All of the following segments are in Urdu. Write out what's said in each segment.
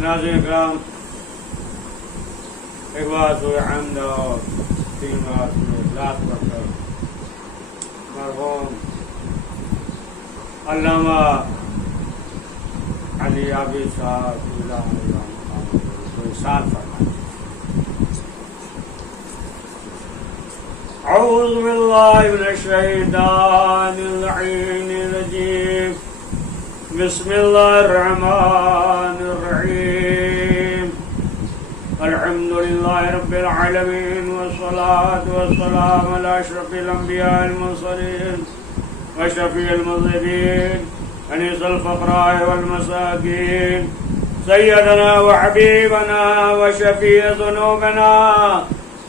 ناظرین کرام، ایک بار سورہ حمد اور 3 بار سورہ اخلاص پڑھ کر مرحوم علامہ علی عابد صاحب کو ارشاد فرمائیں۔ اعوذ باللہ من الشیطان اللعین الرجیم، بسم اللہ الرحمن الرحیم، الحمد للہ رب العالمین، والصلاة والسلام علی اشرف الانبیاء المرسلین وشفیع المذنبین، انیس الفقراء والمساکین، سیدنا وحبیبنا وشفیع ذنوبنا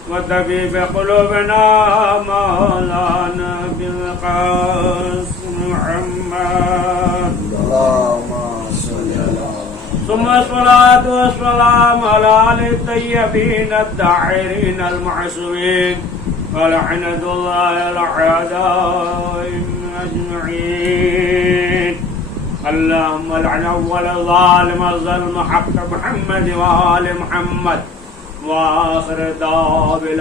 وطبیب قلوبنا مولانا بالقاسم محمد، ثم الصلاة والسلام على آل الطيبين الطاهرين المعصومين ولعنة الله الأعداء أجمعين. اللهم لعن أول الظالم الظلم حق محمد وآل محمد، وآخر دعوانا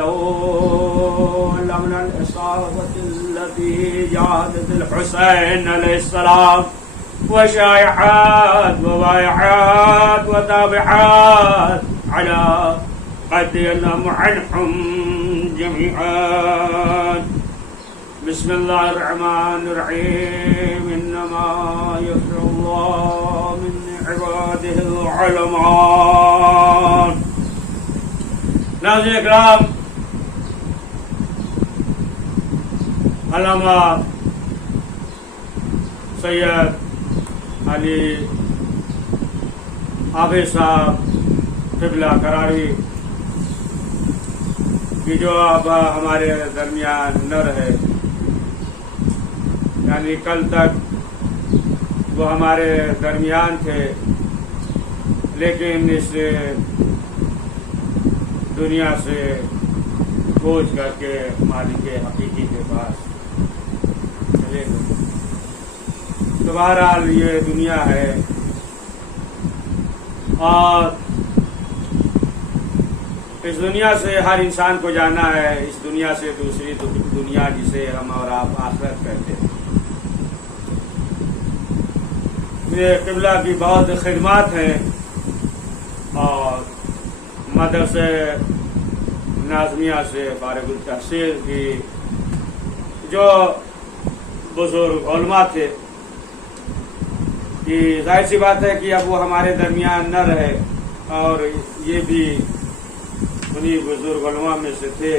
من الإصابة التي جاءت الحسين عليه السلام، وشائعات وبائعات وتابعات على قتلهم عنهم جميعا. بسم الله الرحمن الرحيم، إنما يغفر الله من عباده العلماء. ناظرین اکرام، علامہ سید علی عابد صاحب قبلہ قراروی کی جو اب ہمارے درمیان نہ رہے، یعنی کل تک وہ ہمارے درمیان تھے، لیکن اس دنیا سے کوچ کر کے مالک حقیقی کے پاس چلے گئے. تو بہرحال یہ دنیا ہے، اور اس دنیا سے ہر انسان کو جانا ہے. اس دنیا سے دوسری دنیا جسے ہم اور آپ آخرت کہتے ہیں. یہ قبلہ کی بہت خدمات ہیں، اور مدرسے ناظمیہ سے فارغ التحصیل کی جو بزرگ علماء تھے، کہ ظاہر سی بات ہے کہ اب وہ ہمارے درمیان نہ رہے، اور یہ بھی انہی بزرگ علماء میں سے تھے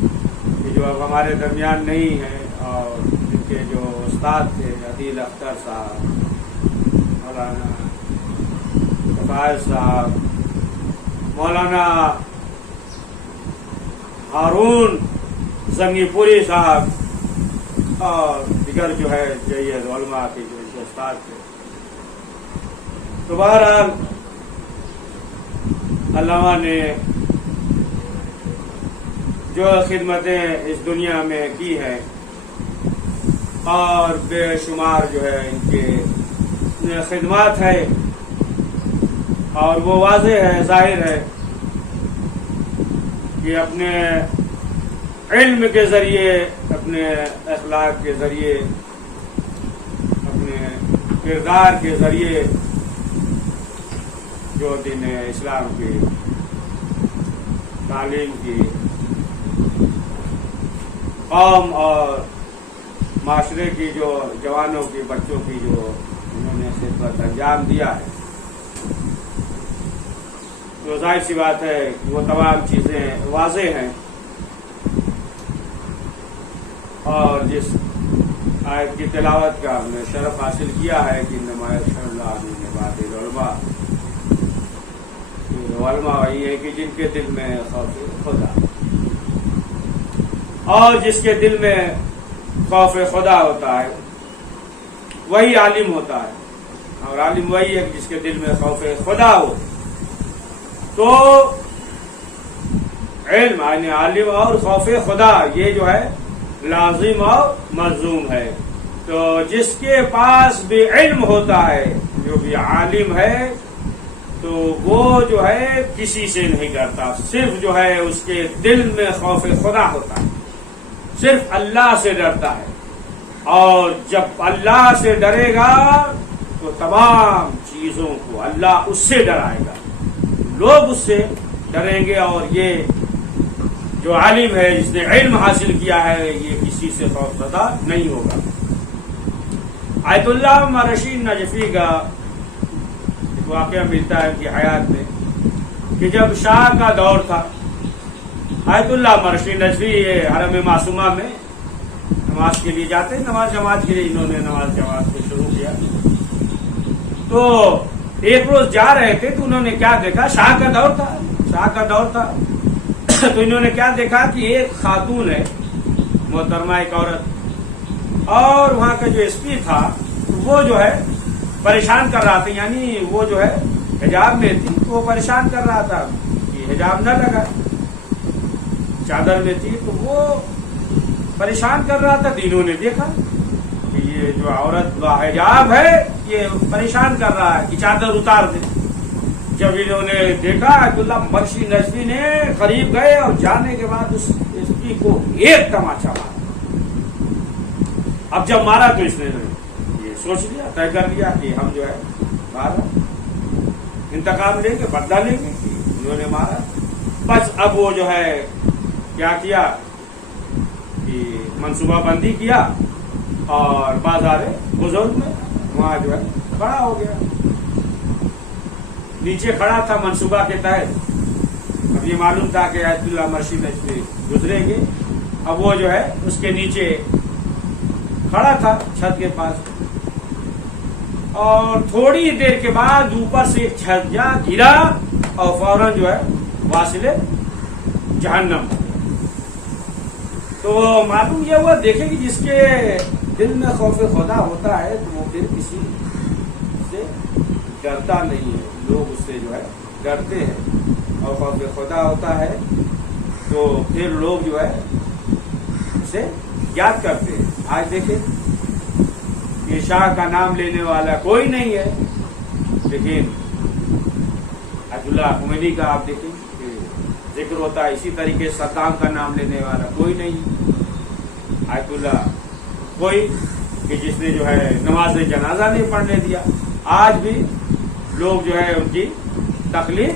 کہ جو اب ہمارے درمیان نہیں ہیں، اور جن کے جو استاد تھے عدیل اختر صاحب، مولانا کفایت صاحب، مولانا ہارون زنگی پوری صاحب، اور دیگر جو ہے جید علماء کے جو استاد تھے. تو بہرحال علامہ نے جو خدمتیں اس دنیا میں کی ہیں، اور بے شمار جو ہے ان کے خدمات ہے، اور وہ واضح ہے، ظاہر ہے کہ اپنے علم کے ذریعے، اپنے اخلاق کے ذریعے، اپنے کردار کے ذریعے جو دین اسلام کی تعلیم کی، قوم اور معاشرے کی جو جوانوں کی، بچوں کی جو انہوں نے خدمت انجام دیا ہے، تو ظاہر سی بات ہے کہ وہ تمام چیزیں واضح ہیں. اور جس آیت کی تلاوت کا ہم نے شرف حاصل کیا ہے کہ نمایش اللہ علیہ بات علماء، علماء وہی ہے کہ جن کے دل میں خوف خدا، اور جس کے دل میں خوف خدا ہوتا ہے وہی عالم ہوتا ہے، اور عالم وہی ہے جس کے دل میں خوف خدا ہو. تو علم یعنی عالم اور خوف خدا یہ جو ہے لازم اور ملزوم ہے. تو جس کے پاس بھی علم ہوتا ہے، جو بھی عالم ہے، تو وہ جو ہے کسی سے نہیں ڈرتا، صرف جو ہے اس کے دل میں خوف خدا ہوتا ہے، صرف اللہ سے ڈرتا ہے، اور جب اللہ سے ڈرے گا تو تمام چیزوں کو اللہ اس سے ڈرائے گا، لوگ اس سے ڈریں گے، اور یہ جو عالم ہے جس نے علم حاصل کیا ہے یہ کسی سے خوف زدہ نہیں ہوگا۔ آیت اللہ مرشید نجفی کا ایک واقعہ ملتا ہے ان کی حیات میں کہ جب شاہ کا دور تھا، آیت اللہ مرشید نجفی یہ حرم معصومہ میں نماز کے لیے جاتے، نماز جماعت کے لیے انہوں نے نماز جماعت کو شروع کیا، تو ایک روز جا رہے تھے تو انہوں نے کیا دیکھا، شاہ کا دور تھا تو انہوں نے کیا دیکھا کہ ایک خاتون ہے محترمہ، ایک عورت، اور وہاں کا جو ایس پی تھا وہ جو ہے پریشان کر رہا تھا، یعنی وہ جو ہے حجاب میں تھی تو وہ پریشان کر رہا تھا کہ حجاب نہ لگا، چادر میں تھی تو وہ پریشان کر رہا تھا۔ انہوں نے دیکھا کہ یہ جو عورت باحجاب ہے یہ پریشان کر رہا ہے کہ چادر اتار دے۔ جب انہوں نے دیکھا عبداللہ مرشید نجفی نے قریب گئے اور جانے کے بعد اس ایس پی کو ایک تماچا مارا۔ اب جب مارا تو اس نے یہ سوچ لیا، طے کر لیا کہ ہم جو ہے مارا انتقام لیں گے، بدلہ لیں گے، انہوں نے مارا۔ بس اب وہ جو ہے کیا کیا کہ منصوبہ بندی کیا اور بازار بزرگ میں وہاں جو ہے کھڑا ہو گیا، نیچے کھڑا تھا منصوبہ کے تحت۔ اب یہ معلوم تھا کہ آیت اللہ مرشید نجفی گزریں گے، اب وہ جو ہے اس کے نیچے کھڑا تھا چھت کے پاس، اور تھوڑی دیر کے بعد اوپر سے ایک چھجا گرا اور فوراً جو ہے واصل جہنم۔ تو معلوم یہ ہوا، دیکھیں کہ جس کے دل میں خوف خدا ہوتا ہے تو وہ پھر کسی سے ڈرتا نہیں ہے، لوگ اس سے جو ہے ڈرتے ہیں، اور خوف خدا ہوتا ہے تو پھر لوگ جو ہے اسے یاد کرتے ہیں۔ آج دیکھیں کہ شاہ کا نام لینے والا کوئی نہیں ہے، لیکن آیت اللہ خمینی کا آپ دیکھیں کہ ذکر ہوتا ہے، اسی طریقے صدام کا نام لینے والا کوئی نہیں، آیت اللہ کوئی کہ جس نے جو ہے نماز جنازہ نہیں پڑھنے دیا۔ آج بھی لوگ جو ہے ان کی تقلید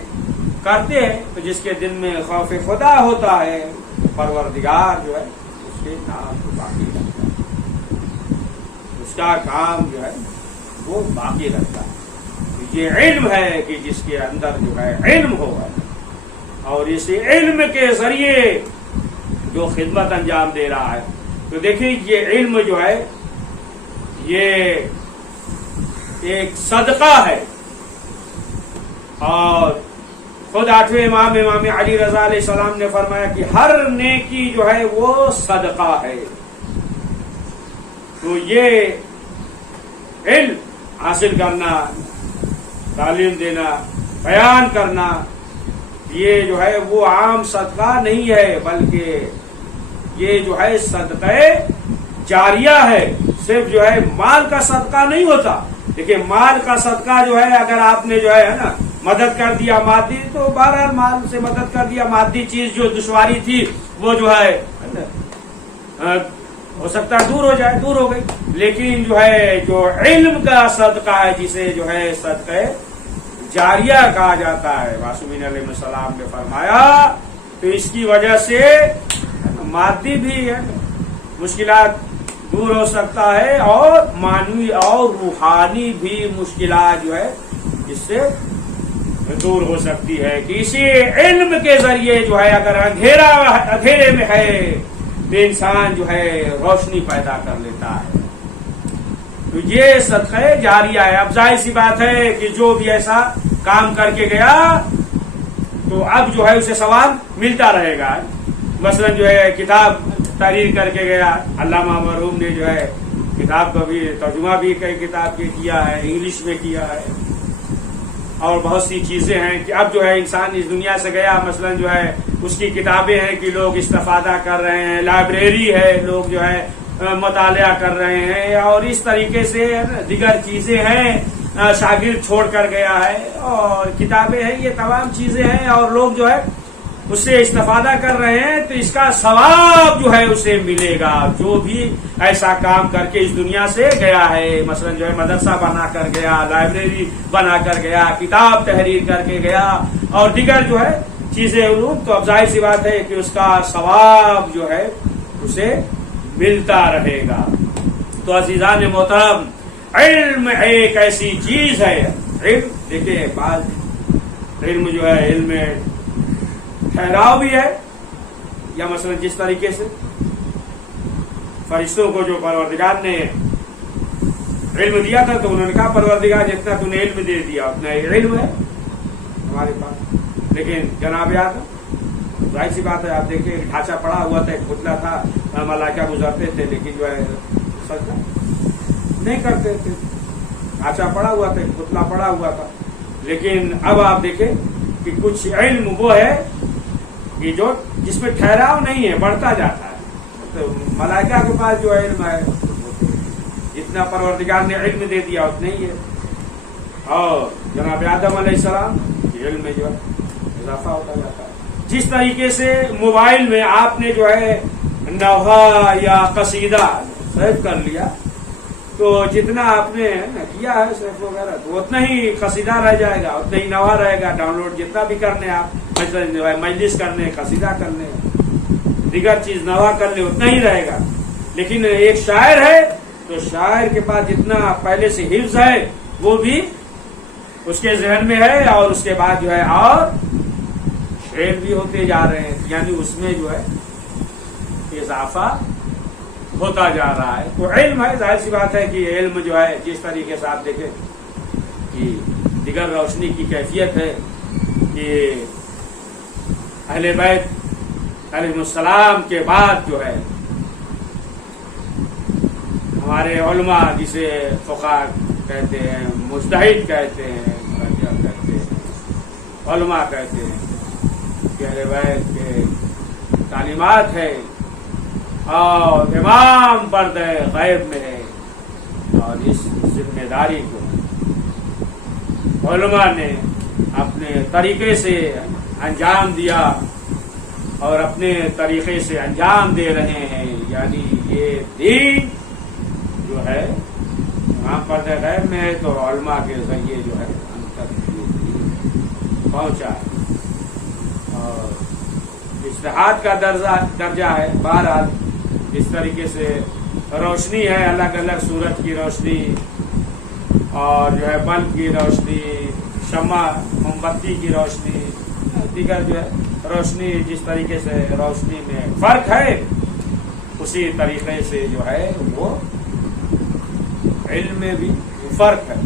کرتے ہیں، تو جس کے دل میں خوف خدا ہوتا ہے پروردگار جو ہے اس کے نام کو باقی رکھتا ہے، اس کا کام جو ہے وہ باقی رکھتا ہے۔ یہ علم ہے کہ جس کے اندر جو ہے علم ہوگا، اور اس علم کے ذریعے جو خدمت انجام دے رہا ہے، تو دیکھیں یہ علم جو ہے یہ ایک صدقہ ہے، اور خود آٹھویں امام علی رضا علیہ السلام نے فرمایا کہ ہر نیکی جو ہے وہ صدقہ ہے۔ تو یہ علم حاصل کرنا، تعلیم دینا، بیان کرنا، یہ جو ہے وہ عام صدقہ نہیں ہے، بلکہ یہ جو ہے صدقہ جاریہ ہے۔ صرف جو ہے مال کا صدقہ نہیں ہوتا، دیکھیں مال کا صدقہ جو ہے اگر آپ نے جو ہے نا مدد کر دیا مادی، تو بہرحال مال سے مدد کر دیا، مادی چیز جو دشواری تھی وہ جو ہے ہو سکتا ہے دور ہو جائے، دور ہو گئی، لیکن جو ہے جو علم کا صدقہ ہے جسے جو ہے صدقہ جاریہ کہا جاتا ہے، معصومین علیہ السلام نے فرمایا، تو اس کی وجہ سے مادی بھی ہے مشکلات دور ہو سکتا ہے، اور معنوی اور روحانی بھی مشکلات جو ہے اس سے دور ہو سکتی ہے، کہ اسی علم کے ذریعے جو ہے اگر اندھیرے میں ہے تو انسان جو ہے روشنی پیدا کر لیتا ہے۔ تو یہ صدقہ جاریہ ہے۔ اب ظاہر سی بات ہے کہ جو بھی ایسا کام کر کے گیا تو اب جو ہے اسے ثواب ملتا رہے گا۔ مثلا جو ہے کتاب تحریر کر کے گیا، علامہ مرحوم نے جو ہے کتاب کا بھی ترجمہ بھی کئی کتاب کے کیا ہے، انگلش میں کیا ہے، اور بہت سی چیزیں ہیں کہ اب جو ہے انسان اس دنیا سے گیا، مثلا جو ہے اس کی کتابیں ہیں کہ لوگ استفادہ کر رہے ہیں، لائبریری ہے، لوگ جو ہے مطالعہ کر رہے ہیں، اور اس طریقے سے دیگر چیزیں ہیں شاگرد چھوڑ کر گیا ہے اور کتابیں ہیں، یہ تمام چیزیں ہیں، اور لوگ جو ہے اس سے استفادہ کر رہے ہیں، تو اس کا ثواب جو ہے اسے ملے گا جو بھی ایسا کام کر کے اس دنیا سے گیا ہے، مثلا جو ہے مدرسہ بنا کر گیا، لائبریری بنا کر گیا، کتاب تحریر کر کے گیا اور دیگر جو ہے چیزیں علوم، تو اب ظاہر سی بات ہے کہ اس کا ثواب جو ہے اسے ملتا رہے گا۔ تو عزیزان محترم، علم ایک ایسی چیز ہے، علم دیکھیں بات، علم جو ہے علم ٹھہراؤ بھی ہے، یا مثلا جس طریقے سے فرشتوں کو جو پروردگار نے علم دیا تھا تو انہوں نے کہا پروردگار جتنا تو نے علم دے دیا اتنا علم ہے ہمارے پاس، لیکن جناب آدم ظاہر سی بات ہے، آپ دیکھیں ایک ڈھانچہ پڑا ہوا تھا، ایک پتلا تھا، ملائکہ گزرتے تھے لیکن جو ہے سجدہ نہیں کرتے تھے، ڈھانچہ پڑا ہوا تھا، ایک پتلا پڑا ہوا تھا، لیکن اب آپ دیکھیں کہ کچھ علم وہ ہے کہ جو جس میں ٹھہراؤ نہیں ہے، بڑھتا جاتا ہے۔ تو ملائکہ کے پاس جو علم ہے جتنا پروردگار نے علم دے دیا اتنا ہی ہے، اور جناب آدم علیہ السلام علم میں جو ہے اضافہ ہوتا جاتا ہے۔ جس طریقے سے موبائل میں آپ نے جو ہے نوحہ یا قصیدہ سیو کر لیا تو جتنا آپ نے کیا ہے سیف وغیرہ تو اتنا ہی قصیدہ رہ جائے گا، اتنا ہی نوحہ رہے گا، ڈاؤن لوڈ جتنا بھی کرنے آپ مجلس کرنے، قصیدہ کرنے، دیگر چیز نوحہ کرنے اتنا ہی رہے گا۔ لیکن ایک شاعر ہے تو شاعر کے پاس جتنا پہلے سے حفظ ہے وہ بھی اس کے ذہن میں ہے، اور اس کے بعد جو ہے اور فیل بھی ہوتے جا رہے ہیں، یعنی اس میں جو ہے اضافہ ہوتا جا رہا ہے۔ تو علم ہے، ظاہر سی بات ہے کہ علم جو ہے جس طریقے سے آپ دیکھیں کہ دیگر روشنی کی کیفیت ہے کہ اہل بیت علیہ السلام کے بعد جو ہے ہمارے علماء جسے فقہاء کہتے ہیں، مجتہد کہتے ہیں، علماء کہتے ہیں کہ اہل بیت کے تعلیمات ہے اور امام پردہ غیب میں ہے، اور اس ذمہ داری کو علماء نے اپنے طریقے سے انجام دیا اور اپنے طریقے سے انجام دے رہے ہیں، یعنی یہ دین جو ہے امام پردہ غیب میں ہے تو علماء کے ذریعے جو ہے ہم تک یہ دین پہنچا ہے، اور اجتہاد کا درجہ ہے۔ بہرحال اس طریقے سے روشنی ہے، الگ الگ سورج کی روشنی اور جو ہے بلب کی روشنی، شمع موم بتی کی روشنی، دیگر جو ہے روشنی، جس طریقے سے روشنی میں فرق ہے اسی طریقے سے جو ہے وہ علم میں بھی فرق ہے۔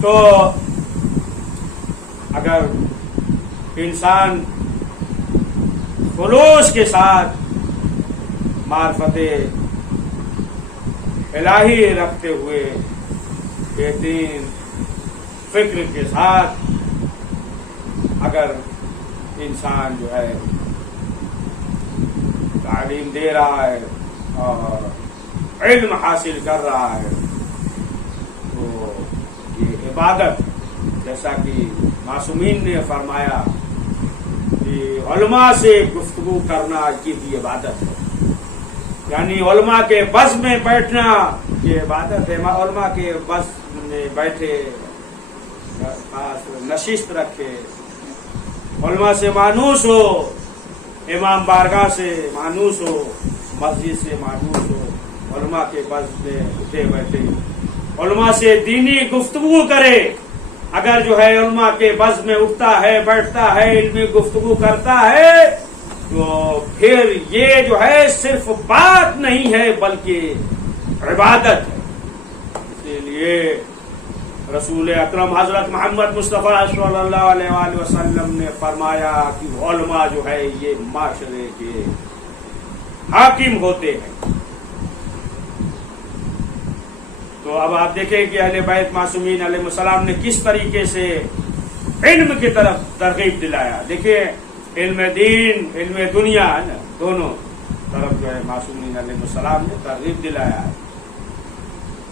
تو اگر انسان خلوص کے ساتھ معرفت الہی رکھتے ہوئے بہترین فکر کے ساتھ اگر انسان جو ہے تعلیم دے رہا ہے اور علم حاصل کر رہا ہے تو یہ عبادت، جیسا کہ معصومین نے فرمایا کہ علماء سے گفتگو کرنا یہ بھی عبادت ہے، یعنی علماء کے بز میں بیٹھنا یہ عبادت ہے۔ علماء کے بز میں بیٹھے، نشست رکھے، علماء سے مانوس ہو، امام بارگاہ سے مانوس ہو، مسجد سے مانوس ہو، علماء کے بز میں اٹھے بیٹھے، علماء سے دینی گفتگو کرے۔ اگر جو ہے علماء کے بز میں اٹھتا ہے، بیٹھتا ہے، علمی گفتگو کرتا ہے تو پھر یہ جو ہے صرف بات نہیں ہے بلکہ عبادت ہے۔ اسی لیے رسول اکرم حضرت محمد مصطفیٰ صلی اللہ علیہ وآلہ وسلم نے فرمایا کہ علماء جو ہے یہ معاشرے کے حاکم ہوتے ہیں۔ تو اب آپ دیکھیں کہ اہل بیت معصومین علیہ السلام نے کس طریقے سے علم کی طرف ترغیب دلایا۔ دیکھیں علم دین، علم دنیا ہے نا، دونوں طرف جو ہے معصومین علیہ السلام نے ترغیب دلایا ہے۔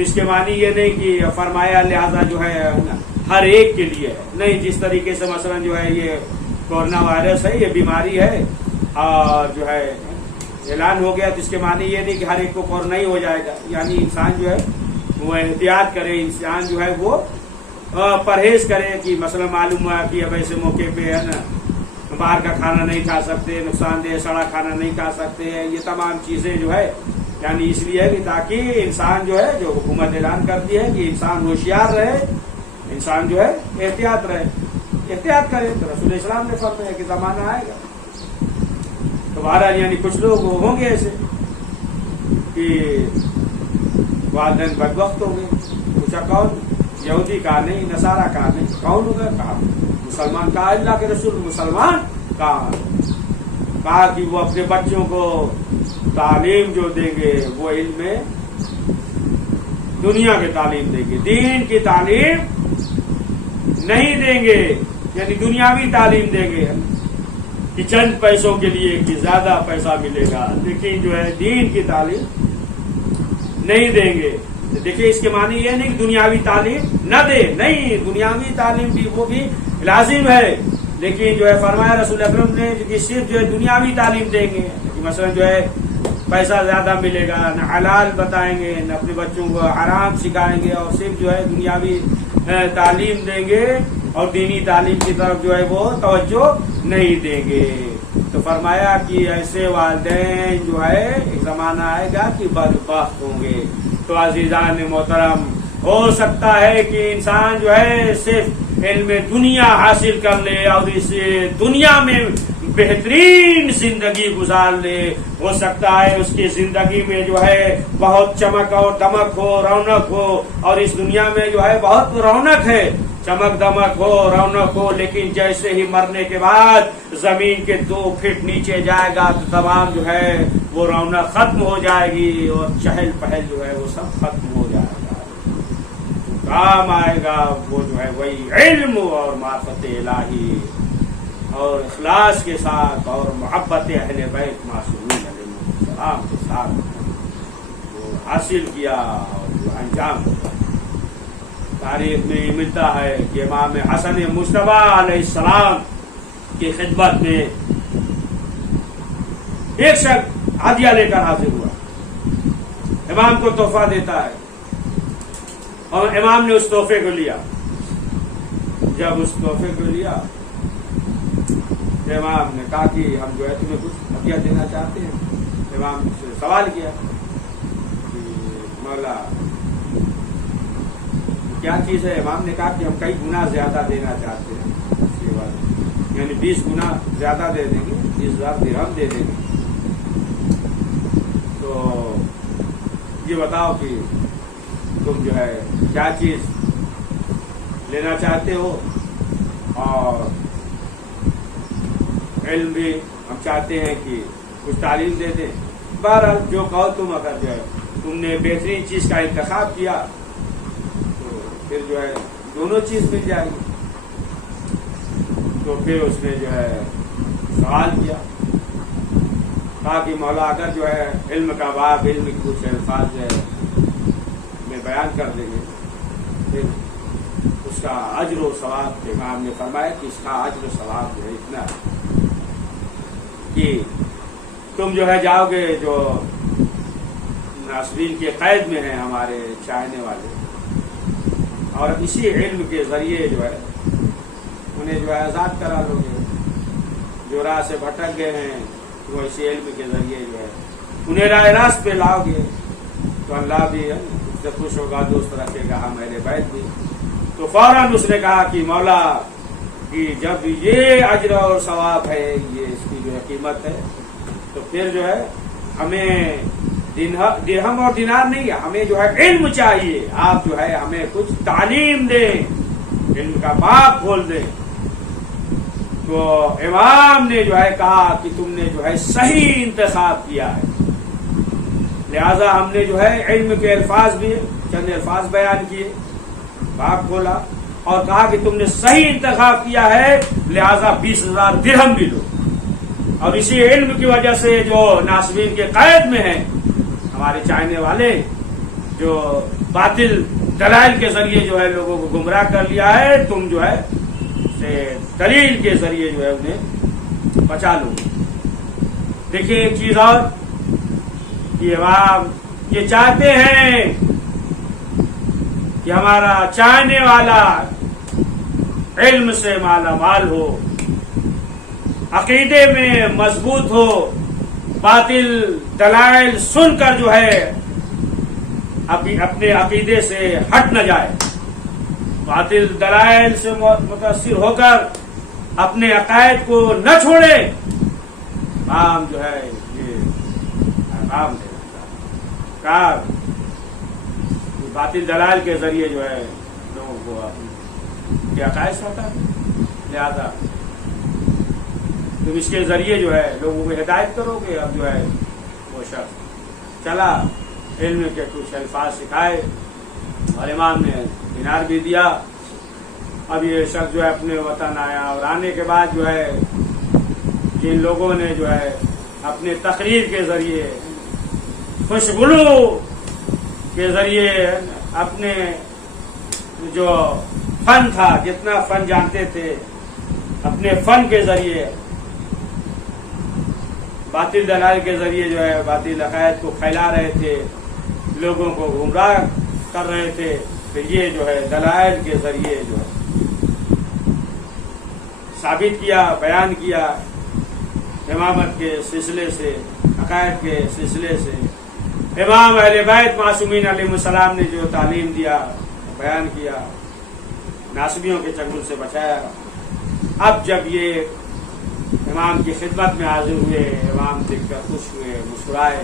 تو اس کے معنی یہ نہیں کہ فرمایا لہذا جو ہے ہر ایک کے لیے ہے، نہیں. جس طریقے سے مثلا جو ہے یہ کورونا وائرس ہے، یہ بیماری ہے اور جو ہے اعلان ہو گیا، تو اس کے معنی یہ نہیں کہ ہر ایک کو کورونا ہی ہو جائے گا. یعنی انسان جو ہے وہ احتیاط کرے، انسان جو ہے وہ پرہیز کرے کہ مثلا معلوم ہوا کہ اب ایسے موقع پہ ہے نا باہر کا کھانا نہیں کھا سکتے، نقصان دہ سڑا کھانا نہیں کھا سکتے ہیں. یہ تمام چیزیں جو ہے یعنی اس لیے کہ تاکہ انسان جو ہے جو حکومت اعلان کرتی ہے کہ انسان ہوشیار رہے، انسان جو ہے احتیاط رہے، احتیاط کرے. تو رسول اسلام نے فرمایا کہ زمانہ آئے گا تو بہرحال یعنی کچھ لوگ ہوں گے ایسے کہ والدین بدبخت ہوں گے. پوچھا کون؟ یہودی کہا نہیں، نصارہ کہا نہیں. کون ہوگا؟ کہا مسلمان. کہا اللہ کے رسول مسلمان. کہا کہ وہ اپنے بچوں کو تعلیم جو دیں گے وہ علم دنیا کی تعلیم دیں گے، دین کی تعلیم نہیں دیں گے. یعنی دنیاوی تعلیم دیں گے کہ چند پیسوں کے لیے کہ زیادہ پیسہ ملے گا، لیکن جو ہے دین کی تعلیم نہیں دیں گے. دیکھیے اس کے معنی یہ نہیں کہ دنیاوی تعلیم نہ دے، نہیں، دنیاوی تعلیم بھی وہ بھی لازم ہے، لیکن جو ہے فرمایا رسول اکرم نے کہ صرف جو ہے دنیاوی تعلیم دیں گے. مثلا جو ہے پیسہ زیادہ ملے گا، نہ حلال بتائیں گے، نہ اپنے بچوں کو حرام سکھائیں گے، اور صرف جو ہے دنیاوی تعلیم دیں گے اور دینی تعلیم کی طرف جو ہے وہ توجہ نہیں دیں گے. تو فرمایا کہ ایسے والدین جو ہے ایک زمانہ آئے گا کہ بدبخت ہوں گے. تو عزیزان محترم، ہو سکتا ہے کہ انسان جو ہے صرف علم دنیا حاصل کر لے اور اس دنیا میں بہترین زندگی گزار لے. ہو سکتا ہے اس کی زندگی میں جو ہے بہت چمک اور دمک ہو، رونق ہو، اور اس دنیا میں جو ہے بہت رونق ہے، چمک دمک ہو، رونق ہو، لیکن جیسے ہی مرنے کے بعد زمین کے 2 فٹ نیچے جائے گا تو تمام جو ہے وہ رونق ختم ہو جائے گی اور چہل پہل جو ہے وہ سب ختم ہو جائے گا. کام آئے گا وہ جو ہے وہی علم اور معرفت الہی اور اخلاص کے ساتھ اور محبت اہل بیت معصومین علیہ السلام کے ساتھ وہ حاصل کیا اور جو انجام ہوا. تاریخ میں یہ ملتا ہے کہ امام حسن مجتبیٰ علیہ السلام کی خدمت میں ایک شخص ہدیہ لے کر حاضر ہوا، امام کو تحفہ دیتا ہے اور امام نے اس تحفے کو لیا. جب اس تحفے کو لیا امام نے کہا کہ ہم جو ہے تمہیں کچھ ہدیہ دینا چاہتے ہیں. امام سے سوال کیا کہ مولا کیا چیز ہے؟ امام نے کہا کہ ہم کئی گنا زیادہ دینا چاہتے ہیں. اس کے بعد یعنی 20 گنا زیادہ دے دیں گے، 20,000 درہم دے دیں گے. تو یہ بتاؤ کہ تم جو ہے کیا چیز لینا چاہتے ہو، اور علم بھی ہم چاہتے ہیں کہ کچھ تعلیم دے دیں. بہرحال جو کہو تم، اگر جو ہے تم نے بہترین چیز کا انتخاب کیا تو پھر جو ہے دونوں چیز مل جائے گی. تو پھر اس نے جو ہے سوال کیا، کہا کہ مولا اگر جو ہے علم کا باب، علم کی کچھ الفاظ جو ہے میں بیان کر دیں گے پھر اس کا اجر و ثواب. امام نے فرمایا کہ اس کا اجر و ثواب جو ہے اتنا کہ تم جو ہے جاؤ گے جو ناصرین کے قید میں ہیں ہمارے چاہنے والے، اور اسی علم کے ذریعے جو ہے انہیں جو ہے آزاد کرا لو گے. جو راہ سے بھٹک گئے ہیں وہ اسی علم کے ذریعے جو ہے انہیں راہ راست پہ لاؤ گے تو اللہ بھی اس سے خوش ہوگا، دوست رکھے گا میرے بیت بھی. تو فوراً اس نے کہا کہ مولا کہ جب یہ اجر اور ثواب ہے، یہ اس کی جو ہے قیمت ہے، تو پھر جو ہے ہمیں درہم اور دینار نہیں، ہمیں جو ہے علم چاہیے. آپ جو ہے ہمیں کچھ تعلیم دیں، علم کا باب کھول دیں. تو امام نے جو ہے کہا کہ تم نے جو ہے صحیح انتخاب کیا ہے، لہذا ہم نے جو ہے علم کے الفاظ بھی چند الفاظ بیان کیے، باب کھولا اور کہا کہ تم نے صحیح انتخاب کیا ہے، لہذا 20,000 درہم بھی لو. اور اسی علم کی وجہ سے جو ناصرین کے قید میں ہیں، ہمارے چاہنے والے جو باطل دلائل کے ذریعے جو ہے لوگوں کو گمراہ کر لیا ہے، تم جو ہے دلیل کے ذریعے جو ہے انہیں بچا لو۔ دیکھیے ایک چیز اور، یہ عوام یہ چاہتے ہیں کہ ہمارا چاہنے والا علم سے مالا مال ہو، عقیدے میں مضبوط ہو، باطل دلائل سن کر جو ہے اپنے عقیدے سے ہٹ نہ جائے، باطل دلائل سے متاثر ہو کر اپنے عقائد کو نہ چھوڑے۔ عام جو ہے یہ عام کار باطل دلائل کے ذریعے جو ہے لوگوں کو اپنے عقائد سے ہٹا دے، لہذا تم اس کے ذریعے جو ہے لوگوں کو ہدایت کرو گے۔ اب جو ہے وہ شخص چلا، علم کے کچھ الفاظ سکھائے اور امام نے دینار بھی دیا۔ اب یہ شخص جو ہے اپنے وطن آیا، اور آنے کے بعد جو ہے جن لوگوں نے جو ہے اپنے تقریر کے ذریعے، خوشگلو کے ذریعے، اپنے جو فن تھا، جتنا فن جانتے تھے، اپنے فن کے ذریعے، باطل دلائل کے ذریعے جو ہے باطل عقائد کو پھیلا رہے تھے، لوگوں کو گمراہ کر رہے تھے، پھر یہ جو ہے دلائل کے ذریعے جو ہے ثابت کیا، بیان کیا، امامت کے سلسلے سے، عقائد کے سلسلے سے، امام اہل بیت معصومین علیہ السلام نے جو تعلیم دیا، بیان کیا، ناسبیوں کے چنگل سے بچایا۔ اب جب یہ امام کی خدمت میں حاضر ہوئے، امام دیکھ کر خوش ہوئے، مسکرائے،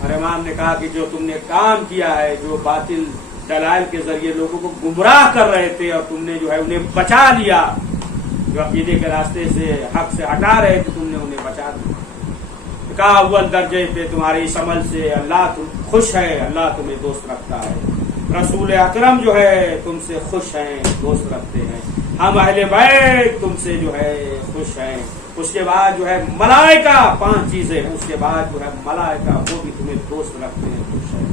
اور امام نے کہا کہ جو تم نے کام کیا ہے، جو باطل دلائل کے ذریعے لوگوں کو گمراہ کر رہے تھے اور تم نے جو ہے انہیں بچا لیا، جو عقیدے کے راستے سے، حق سے ہٹا رہے تھے، تم نے انہیں بچا دیا۔ کہا اول درجے پہ تمہارے اس عمل سے اللہ خوش ہے، اللہ تمہیں دوست رکھتا ہے، رسول اکرم جو ہے تم سے خوش ہیں، دوست رکھتے ہیں، ہم اہل بیت تم سے جو ہے خوش ہیں۔ اس کے بعد جو ہے ملائکہ، 5 چیزیں ہیں، اس کے بعد جو ہے ملائکہ وہ بھی تمہیں دوست رکھتے ہیں، خوش ہیں،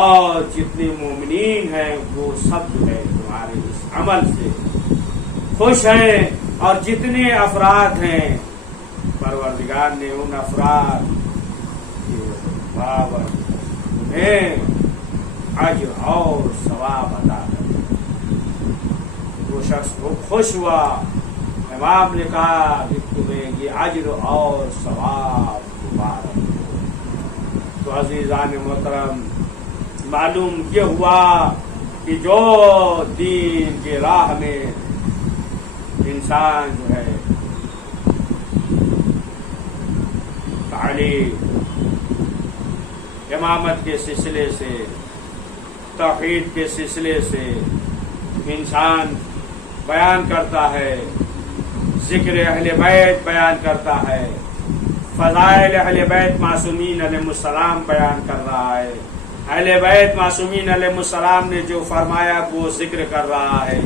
اور جتنے مومنین ہیں وہ سب جو ہے تمہارے اس عمل سے خوش ہیں، اور جتنے افراد ہیں پروردگار نے ان افراد کے بابر انہیں اجر اور ثواب عطا کر۔ وہ شخص خوش ہوا، امام نے کہا کہ تمہیں یہ اجر اور ثواب مبارک ہو۔ تو عزیزان محترم، معلوم یہ ہوا کہ جو دین کے راہ میں انسان جو ہے تعلیم، امامت کے سلسلے سے، توحید کے سلسلے سے انسان بیان کرتا ہے، ذکر اہل بیت بیان کرتا ہے، فضائل اہل بیت معصومین علیہ السلام بیان کر رہا ہے، اہل بیت معصومین علیہ السلام نے جو فرمایا وہ ذکر کر رہا ہے،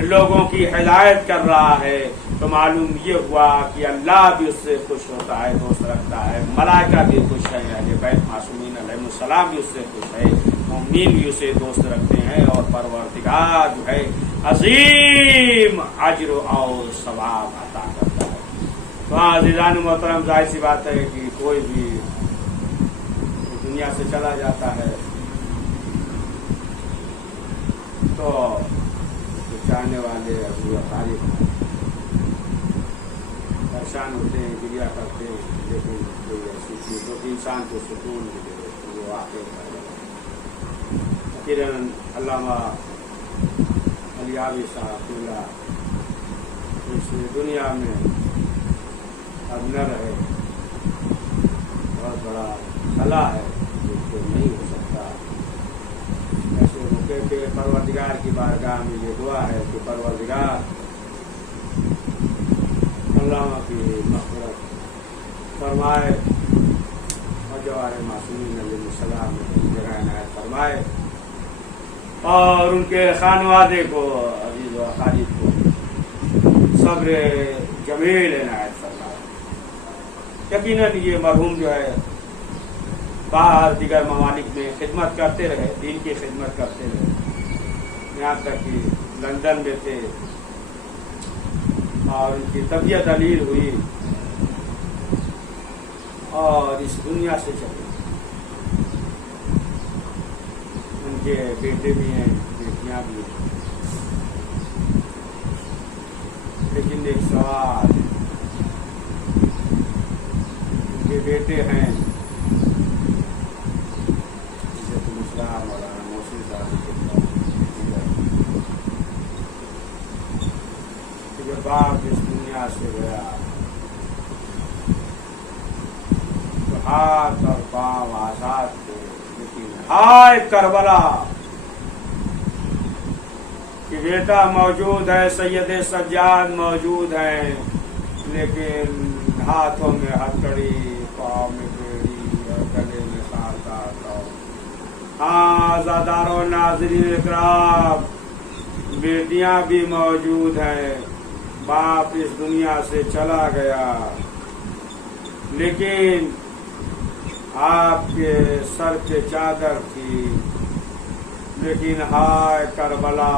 لوگوں کی ہدایت کر رہا ہے، تو معلوم یہ ہوا کہ اللہ بھی اس سے خوش ہوتا ہے، دوست رکھتا ہے، ملائکہ بھی خوش ہے، اہل بیت معصومین علیہ السلام بھی اس سے خوش ہے، مومنین بھی اسے دوست رکھتے ہیں، اور پروردگار جو ہے عظیم اجر اور ثواب عطا کرتا ہے۔ تو عزیزان محترم، ظاہر سی بات ہے کہ کوئی بھی دنیا سے چلا جاتا ہے تو چاہنے والے ابو خالد پریشان ہوتے ہیں، گریا کرتے ہیں، لیکن کوئی ایسی چیز جو کہ انسان کو سکون ملے وہ واقع کرن علامہ علیاوی صاحب اللہ اس دنیا میں اب نہ رہے، بہت بڑا خلا ہے جس کو نہیں ہو سکتا۔ ایسے موقع پہ پروردگار کی بارگاہ میں یہ دعا ہے کہ پروردگار علامہ کی مغفرت فرمائے اور جوار معصومین علیہ السلام میں جگہ عنایت فرمائے، اور ان کے خانوادے کو، عزیز و اقارب کو صبر جمیل عنایت فرمائے۔ یقیناً یہ مرحوم جو ہے باہر دیگر ممالک میں خدمت کرتے رہے، دین کی خدمت کرتے رہے، یہاں تک کہ لندن میں تھے اور ان کی طبیعت علیل ہوئی اور اس دنیا سے چلے. ان کے بیٹے بھی ہیں، بیٹیاں بھی ہیں، لیکن ایک سوال، ان کے بیٹے ہیں مولانا محسن صاحب، جب باپ اس دنیا سے گیا تو ہاتھ اور پاؤں آزاد تھے، لیکن ہائے کربلا کہ بیٹا موجود ہے، سید سجاد موجود ہیں، لیکن ہاتھوں میں ہتھکڑی، پاؤں میں بیڑی اور گلے میں خاردا. ہاں زاداروں ناظرین اکرام، بیٹیاں بھی موجود ہیں، باپ اس دنیا سے چلا گیا، لیکن آپ کے سر پہ چادر تھی. لیکن ہائے کربلا،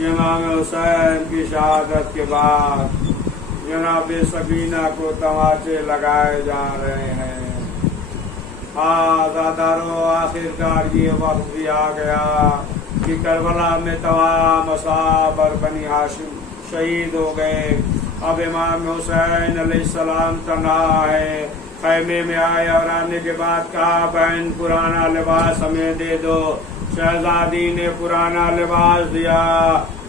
امام حسین کی شہادت کے بعد جناب سکینہ کو تماچے لگائے جا رہے ہیں. آزاداروں، آخر کار یہ وقت بھی آ گیا کہ کربلا میں تمام اصحاب اور بنی ہاشم شہید ہو گئے. اب امام حسین علیہ السلام تنہا ہے. خیمے میں آئے اور آنے کے بعد کہا بہن پرانا لباس ہمیں دے دو. شہزادی نے پرانا لباس دیا.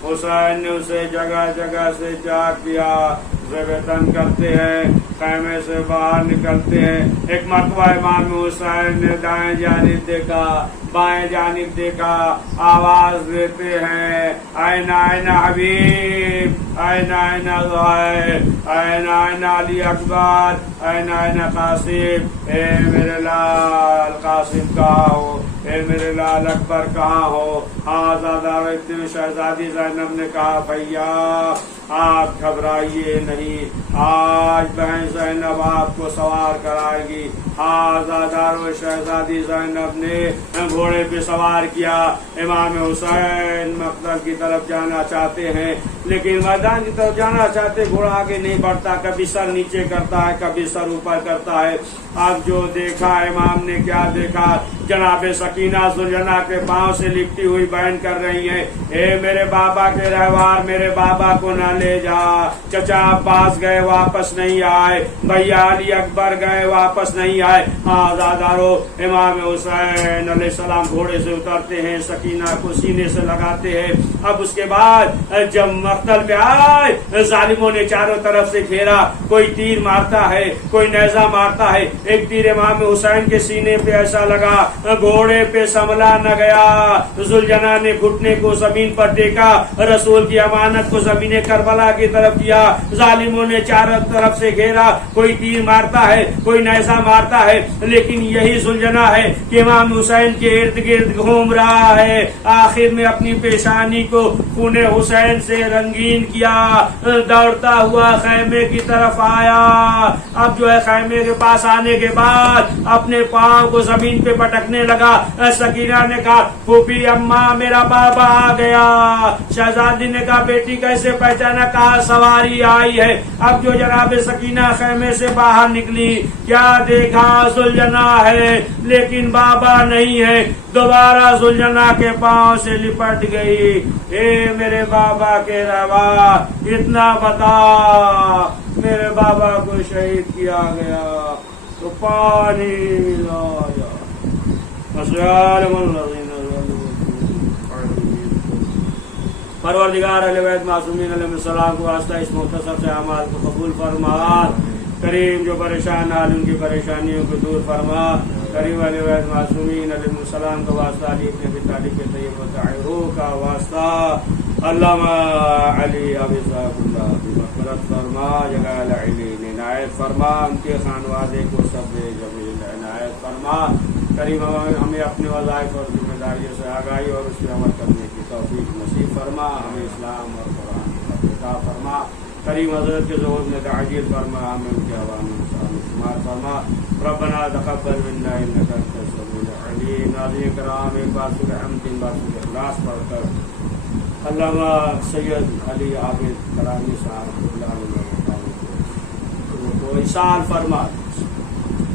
حسین نے اسے جگہ جگہ سے چاک دیا. زبتن کرتے ہیں، خیمے سے باہر نکلتے ہیں. ایک مرتبہ امام حسین نے دائیں جانب دیکھا، بائیں جانب دیکھا، آواز دیتے ہیں این این حبیب، این این زہیر، این این علی اکبر، این این قاسم. اے میرے لال قاسم کہاں ہو، اے میرے لال اکبر کہاں ہو. آزادہ اتنے شہزادی زینب نے کہا بھیا آپ گھبرائیے نہیں، آج بہن زینب آپ کو سوار کرائے گی. آزادارو شہزادی زینب نے گھوڑے پہ سوار کیا. امام حسین مقتل کی طرف جانا چاہتے ہیں، لیکن میدان کی طرف جانا چاہتے، گھوڑا آگے نہیں بڑھتا، کبھی سر نیچے کرتا ہے، کبھی سر اوپر کرتا ہے. اب جو دیکھا امام نے کیا دیکھا، جناب سکینہ زلیخا کے پاؤں سے لپٹی ہوئی بہن کر رہی ہے اے میرے بابا کے رہوار، میرے بابا کو نہ لے جا. چچا عباس گئے واپس نہیں آئے، بھیا علی اکبر گئے واپس نہیں آئے. آزادارو امام حسین علیہ السلام گھوڑے سے اترتے ہیں، سکینہ کو سینے سے لگاتے ہیں. اب اس کے بعد جب مقتل پہ آئے، ظالموں نے چاروں طرف سے گھیرا. کوئی تیر مارتا ہے، کوئی نیزہ مارتا ہے. ایک تیر امام حسین کے سینے پہ ایسا لگا، گھوڑے پہ سنبھلا نہ گیا. زلیخا نے گھٹنے کو زمین پر ٹیکا، رسول کی امانت کو زمین کربلا کی طرف کیا. ظالموں نے چاروں طرف سے گھیرا، کوئی تیر مارتا ہے، کوئی نیزہ مارتا ہے، لیکن یہی زلیخا ہے کہ امام حسین کے ارد گرد گھوم رہا ہے. آخر میں اپنی پیشانی کو خون حسین سے رنگین کیا، دوڑتا ہوا خیمے کی طرف آیا. اب جو ہے خیمے کے پاس آنے کے بعد اپنے پاؤں کو زمین پہ پٹکنے لگا. سکینہ نے کہا پھوپھی اماں میرا بابا آ گیا. شہزادی نے کہا بیٹی کیسے پہچانا؟ کہا سواری آئی ہے. اب جو جناب سکینہ خیمے سے باہر نکلی، کیا دیکھا؟ زلیخا ہے لیکن بابا نہیں ہے. دوبارہ زلیخا کے پاؤں سے لپٹ گئی. اے میرے بابا کے روا، اتنا بتا میرے بابا کو شہید کیا گیا تو پانی لایا. پروردگار اہل بیت معصومین علیہ السلام کو واسطہ اس مختصر سے اعمال کو قبول فرما. کریم جو پریشان حال ان کی پریشانیوں کو دور فرما. کریم اہل بیت معصومین علیہ السلام کا واسطہ، علی ابن ابی طالب کے طیب الطاہرین کا واسطہ، علامہ علی ابی صاحب اللہ کی مغفرت فرما، جگہ العلین عنایت فرما، ان کے خانوادے کو سب جمیل عنایت فرما. کریم ہمیں اپنے وظائف اور ذمہ داریوں سے آگاہی اور اس پر عمل کرنے کی توفیق نصیب فرما. ہمیں اسلام اور قرآن کا عطا فرما. کریم حضرت کے ظہور میں تعجیل فرما. ہمیں ان کے عوام میں شمار فرما. ربنا تقبل منا انك انت السميع العليم. ناظرین کرام، ایک بار سورہ حمد، تین بار سورہ اخلاص پڑھ کر علامہ سید علی عابد کرامی صاحب اللہ علیہ کو اشار فرما.